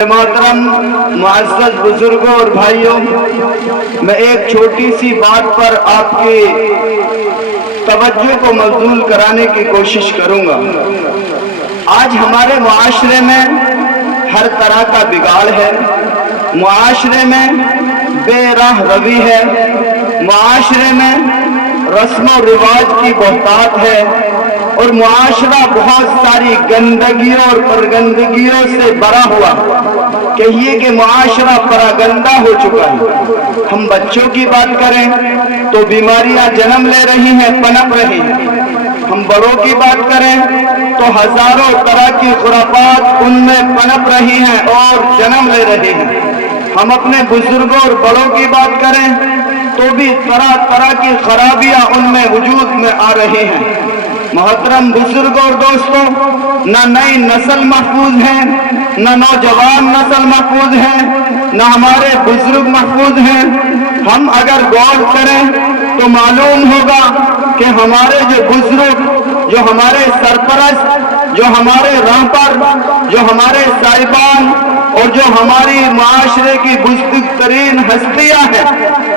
मोहतरम मुअज़्ज़ज़ बुजुर्गों और भाइयों, मैं एक छोटी सी बात पर आपकी तवज्जो को मबज़ूल कराने की कोशिश करूंगा। आज हमारे मुआशरे में हर तरह का बिगाड़ है, मुआशरे में बेराह रवी है, मुआशरे में रस्म और रिवाज की बहुतात है और मुआशरा बहुत सारी गंदगियों और परगंदगियों से भरा हुआ। कहिए कि मुआशरा परागंदा हो चुका है। हम बच्चों की बात करें तो बीमारियां जन्म ले रही हैं, पनप रही हैं। हम बड़ों की बात करें तो हजारों तरह की खुराफात उनमें पनप रही हैं और जन्म ले रही हैं। हम अपने बुजुर्गों और बड़ों की बात करें तो भी तरह तरह की खराबियां उनमें वजूद में आ रही हैं। मोहतरम बुजुर्गों और दोस्तों, न नई नस्ल महफूज है, न नौजवान नस्ल महफूज है, न हमारे बुजुर्ग महफूज हैं। हम अगर गौर करें तो मालूम होगा कि हमारे जो बुजुर्ग, जो हमारे सरपरस्त, जो हमारे रहबर, जो हमारे साहिबान और जो हमारी माशरे की बुजुर्ग तरीन हस्तियां हैं,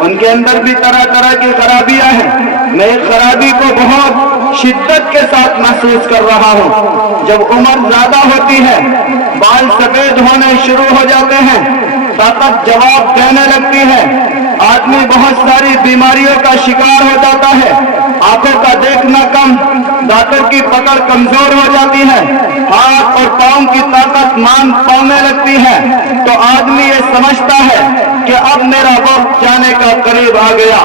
उनके अंदर भी तरह तरह की खराबियां हैं। मैं इस खराबी को बहुत शिद्दत के साथ महसूस कर रहा हूँ। जब उम्र ज्यादा होती है, बाल सफेद होने शुरू हो जाते हैं, ताकत जवाब देने लगती है, आदमी बहुत सारी बीमारियों का शिकार हो जाता है, आंखों का देखना कम, दांतों की पकड़ कमजोर हो जाती है, हाथ और पांव की ताकत मान पाने लगती है, तो आदमी ये समझता है कि अब मेरा वक्त जाने का करीब आ गया।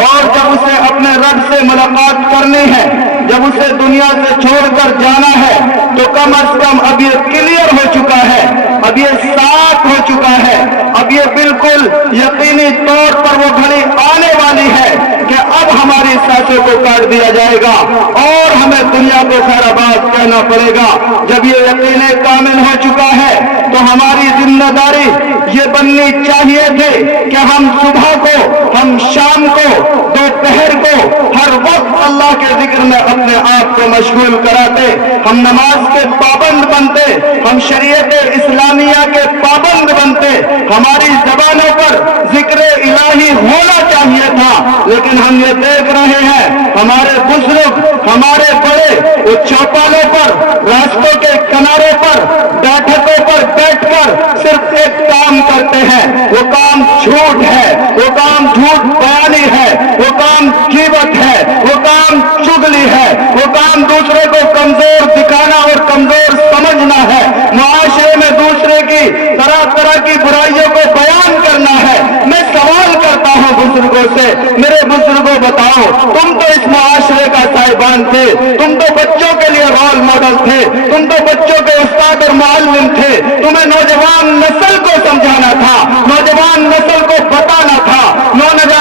और जब उसे अपने रब से मुलाकात करनी है, जब उसे दुनिया से छोड़कर जाना है, तो कम अज कम अब ये क्लियर हो चुका है, अब ये साफ हो चुका है, अब ये बिल्कुल यकीनी तौर पर वो घड़ी आने वाली है कि अब हमारी सांसों को काट दिया जाएगा और हमें दुनिया को खैराबाद कहना पड़ेगा। जब ये यकीन कामिल हो चुका है तो हमारी जिम्मेदारी ये बननी चाहिए थी कि हम सुबह को, हम शाम को, दोपहर को, हर वक्त अल्लाह के जिक्र में अपने आप को मशगूल कराते, हम नमाज के पाबंद बनते, हम शरीयत इस्लामिया के पाबंद बनते, हमारी जबानों पर जिक्र इलाही होना चाहिए था। लेकिन हम ये देख रहे हैं हमारे बुजुर्ग, हमारे बड़े वो चौपालों पर, रास्तों के किनारे पर, बैठकों पर बैठकर सिर्फ एक काम करते हैं, वो काम झूठ है, वो काम झूठ बयानी है, वो काम कीमत है, वो काम चुगली है, वो काम दूसरे को कमजोर दिखाना और कमजोर समझना है, मुआशरे में दूसरे की तरह तरह की बुराइयों को बयान करना है। मैं सवाल करता हूं बुजुर्गों से, मेरे बुजुर्गों बताओ, तुम तो इस मुआशरे का साहिबान थे, तुम तो बच्चों के लिए रोल मॉडल थे, तुम तो बच्चों के उस्ताद और मुअल्लिम थे, तुम्हें नौजवान नस्ल को समझाना था, नौजवान नस्ल को बताना था,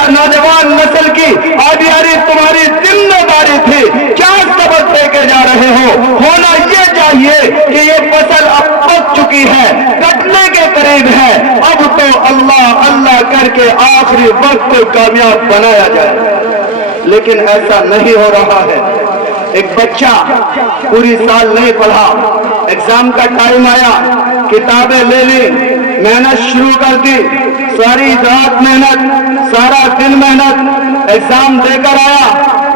नौजवान नस्ल की आबियारी तुम्हारी जिम्मेदारी थी। क्या सबक देके जा रहे हो? होना ये चाहिए कि ये फसल अब पक चुकी है, कटने के करीब है, अब तो अल्लाह अल्लाह करके आखिरी वक्त को कामयाब बनाया जाए। लेकिन ऐसा नहीं हो रहा है। एक बच्चा पूरी साल नहीं पढ़ा, एग्जाम का टाइम आया, किताबें ले ली, मेहनत शुरू कर दी, सारी रात मेहनत, सारा दिन मेहनत, एग्जाम देकर आया,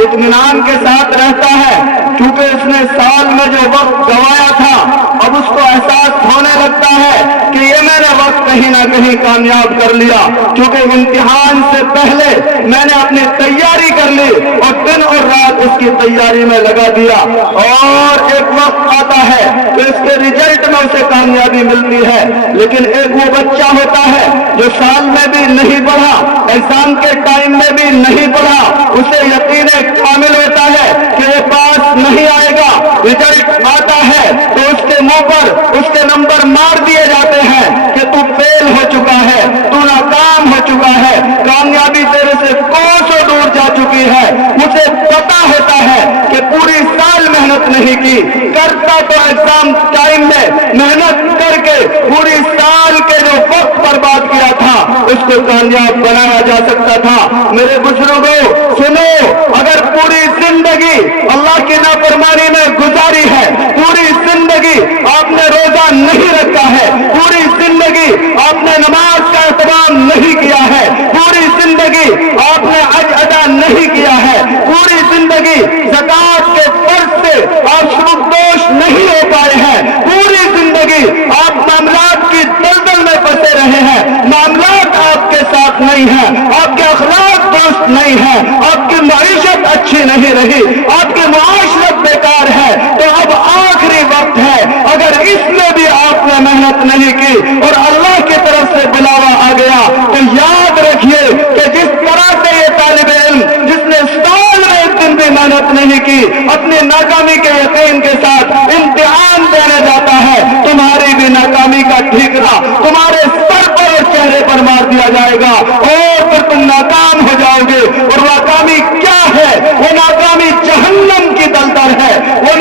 इत्मीनान के साथ रहता है क्योंकि उसने साल में जो वक्त गंवाया था, अब उसको एहसास होने लगता है कि ये मैंने वक्त कहीं ना कहीं कामयाब कर लिया, क्योंकि इम्तिहान से पहले मैंने अपनी तैयारी कर ली और दिन और रात उसकी तैयारी में लगा दिया। और एक वक्त आता है तो इसके रिजल्ट में उसे कामयाबी मिलती है। लेकिन एक वो बच्चा होता है जो साल में भी नहीं पढ़ा, एग्जाम के टाइम में भी नहीं पढ़ा, उसे यकीन कामिल होता है कि ये पास नहीं आएगा, रिजल्ट आता है तो उसके मुंह पर उसके नंबर मार दिए जाते हैं कि तू फेल हो चुका है, तू नाकाम हो चुका है, कामयाबी तेरे से कोसों दूर जा चुकी है। उसे पता होता है कि पूरी साल मेहनत नहीं की, करता तो एग्जाम टाइम में मेहनत करके पूरी साल के जो वक्त बर्बाद किया था उसको कामयाब बनाया जा सकता था। मेरे बुजुर्गों सुनो, अगर पूरी जिंदगी अल्लाह की नाफरमानी में गुजारी है, पूरी जिंदगी आपने रोजा नहीं रखा है, पूरी जिंदगी जिंदगी आपने नमाज का एहतमाम नहीं किया है, पूरी जिंदगी आपने हज अदा नहीं किया है, पूरी जिंदगी ज़कात के फर्ज से आप सुबकदोश नहीं हो पाए हैं, पूरी जिंदगी आप मामलात की दलदल में फंसे रहे हैं, मामलात आपके साथ नहीं है, आपके अखलाक दुरुस्त नहीं है, आपकी मईशत अच्छी नहीं रही, आपकी मुआशरत बेकार है, तो अब आखिरी वक्त है, अगर इसमें भी आपने मेहनत नहीं की और अल्लाह की तरफ से बुलावा आ गया तो याद रखिए कि जिस तरह से ये तालिब इल्म जिसने साल में एक दिन भी मेहनत नहीं की अपनी नाकामी के यकीन के साथ इम्तिहान देने जाता है, तुम्हारी भी नाकामी का ठीकरा तुम्हारे सर पर और चेहरे पर मार दिया जाएगा और फिर तुम नाकाम हो जाओगे। और नाकामी क्या है? वो नाकामी जहन्नम की दलदल है, वो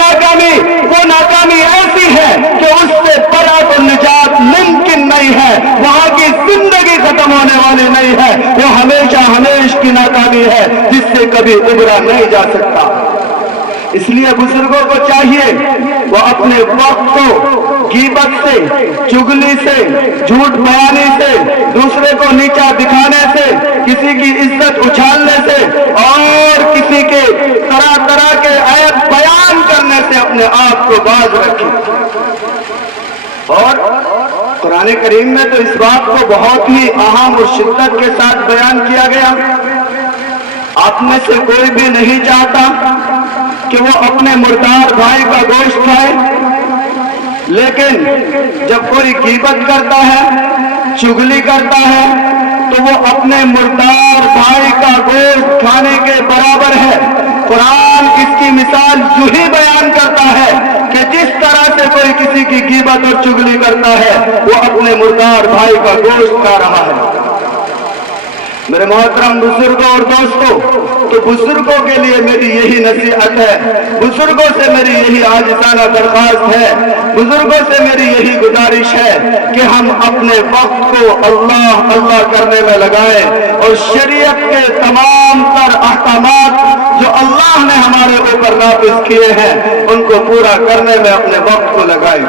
नाकामी ऐसी है कि उससे बड़ा तो निजात मुमकिन नहीं है, वहां की जिंदगी खत्म होने वाली नहीं है, वो हमेशा हमेश की नाकामी है जिससे कभी उबरा नहीं जा सकता। इसलिए बुजुर्गों को चाहिए वो अपने वक्त को गीबत से, चुगली से, झूठ बयानी से, दूसरे को नीचा दिखाने से, किसी की इज्जत उछालने से और किसी के तरह तरह के ऐब बयान करने से अपने आप को बाज रखें। और कुरान करीम में तो इस बात को बहुत ही अहम और शिद्दत के साथ बयान किया गया। आप में से कोई भी नहीं चाहता कि वो अपने मुर्दार भाई का गोश्त खाए, लेकिन जब कोई गीबत करता है, चुगली करता है, तो वो अपने मुर्दार भाई का गोश्त खाने के बराबर है। कुरान इसकी मिसाल यूं ही बयान करता है कि जिस तरह से कोई किसी की गीबत और चुगली करता है वो अपने मुर्दार भाई का गोश्त खा रहा है। मेरे मोहतरम बुजुर्गों और दोस्तों, तो बुजुर्गों के लिए मेरी यही नसीहत है, बुजुर्गों से मेरी यही आजिज़ाना दरख्वास्त है, बुजुर्गों से मेरी यही गुजारिश है कि हम अपने वक्त को अल्लाह अल्लाह करने में लगाएं और शरीयत के तमाम तर अहकामात जो अल्लाह ने हमारे ऊपर नाफिज किए हैं उनको पूरा करने में अपने वक्त को लगाएं।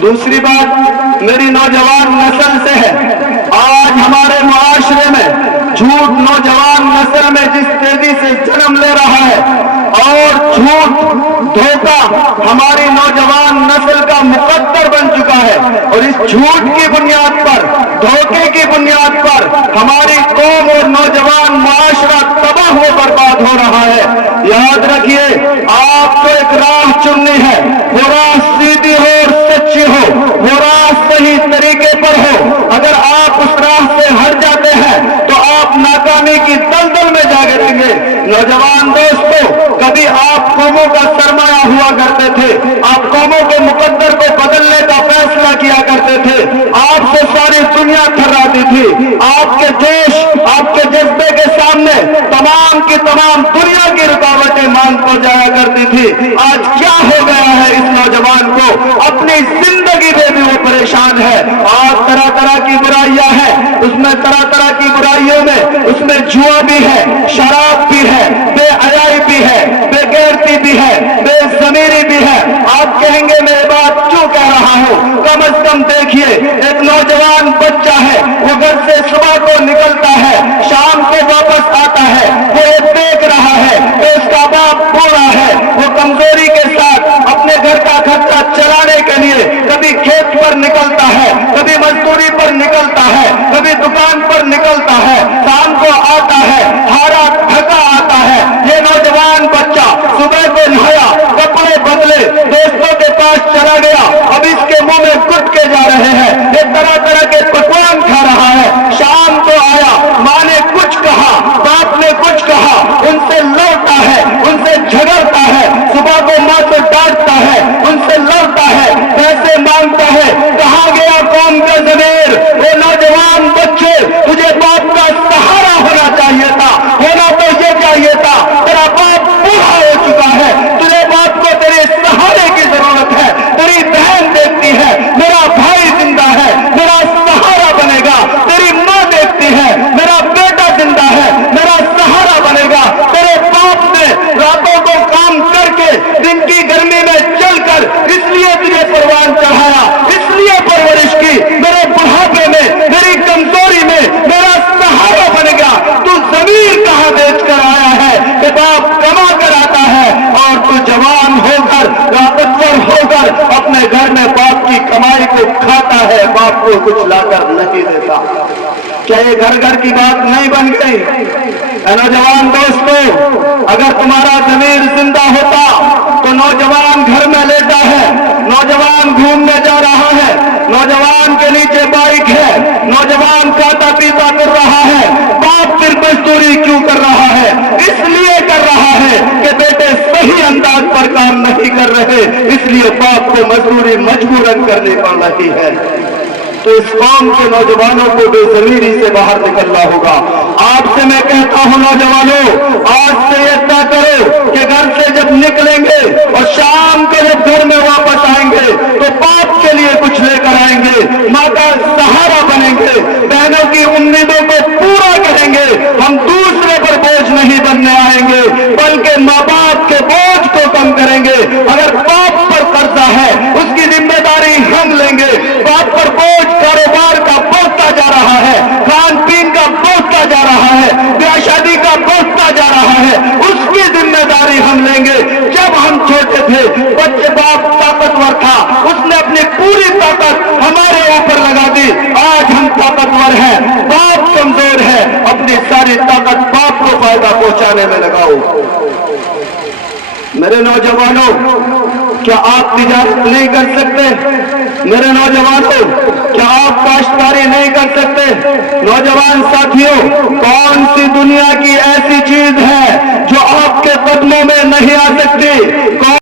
दूसरी बात मेरी नौजवान नस्ल से है। आज हमारे मुआशरे में झूठ नौजवान नस्ल में जिस तेजी से जन्म ले रहा है और झूठ धोखा हमारी नौजवान नस्ल का मुकद्दर बन चुका है, और इस झूठ की बुनियाद पर, धोखे की बुनियाद पर हमारी कौम और नौजवान मुआशरा तबाह हो बर्बाद हो रहा है। याद रखिए, आपको एक राह चुननी है, वो राह सीधी हो और सच्ची हो, वो राह सही तरीके पर हो। अगर आप उस राह से हट जाते हैं तो आप नाकामी की दलदल में जा गिरेंगे। नौजवान दोस्तों, कभी आप कौमों का सरमाया हुआ करते थे, आप कौमों के मुकद्दर को बदलने का फैसला किया करते थे, आपसे सारी दुनिया थर्राती थी, आपके देश, आपके जज्बे के सामने तमाम की तमाम दुनिया की रुकावटें मान पहुंचाया करती थी। आज क्या हो गया है इस नौजवान को? अपनी जिंदगी में भी वो परेशान है। आज तरह तरह की बुराइयां हैं, उसमें तरह तरह की बुराइयों में उसमें जुआ भी है, शराब भी है, बेहयाई भी है, बेगैरती भी है, बेज़मीरी भी है। आप कहेंगे मैं बात क्यों कह रहा हूं? कम से कम देखिए, एक नौजवान बच्चा है, वो घर से सुबह को निकलता है, शाम को वापस आता है, वो देख रहा है कि उसका बाप बूढ़ा है, वो कमजोरी के साथ अपने घर का खर्चा चलाने के लिए कभी खेत पर निकलता है, कभी मजदूरी पर निकलता है, कभी दुकान पर निकलता है, शाम को आता है, हारा थका आता है। ये नौजवान बच्चा सुबह को नहाया, कपड़े बदले, दोस्तों के पास चला गया, अब इसके मुंह में गुटके जा रहे हैं, ये तरह तरह के है, बाप को कुछ लाकर नहीं देता। क्या ये घर घर की बात नहीं बन गई? नौजवान दोस्तों, अगर तुम्हारा ज़मीर जिंदा होता तो नौजवान घर में लेटा है, नौजवान घूमने जा रहा है, नौजवान के नीचे बाइक है, नौजवान खाता पीता कर रहा है, बाप फिर मजदूरी क्यों कर रहा है? इसलिए कर रहा है कि बेटे सही अंदाज पर काम नहीं कर रहे, इसलिए बाप को मजदूरी मजबूरन करनी पड़ रही है। तो इस कौम के नौजवानों को बेज़मीरी से बाहर निकलना होगा। आपसे मैं कहता हूं नौजवानों, आज से ये तय करो कि घर से जब निकलेंगे और शाम को जब घर में वापस आएंगे तो बाप के लिए कुछ लेकर आएंगे, माँ का सहारा बनेंगे, बहनों की उम्मीदों को पूरा करेंगे। हम दूसरे पर बोझ नहीं बनने आएंगे, बल्कि माँ बाप के बोझ को कम करेंगे। अगर बाप पर कर्जा है उसकी जिम्मेदारी हम लेंगे। बाप पर बोझ कारोबार का बढ़ता जा रहा है, खान पीन का बढ़ता जा रहा है, ब्याह शादी का बढ़ता जा रहा है, उसकी जिम्मेदारी हम लेंगे। जब हम छोटे थे, बच्चे बाप ताकतवर था, उसने अपनी पूरी ताकत हमारे ऊपर लगा दी। आज हम ताकतवर हैं, बाप कमजोर है, अपनी सारी ताकत बाप को फायदा पहुंचाने में लगाओ। मेरे नौजवानों, क्या आप तिजारत नहीं कर सकते? मेरे नौजवानों, क्या आप काश्तकारी नहीं कर सकते? नौजवान साथियों, कौन सी दुनिया की ऐसी चीज है जो आपके कदमों में नहीं आ सकती?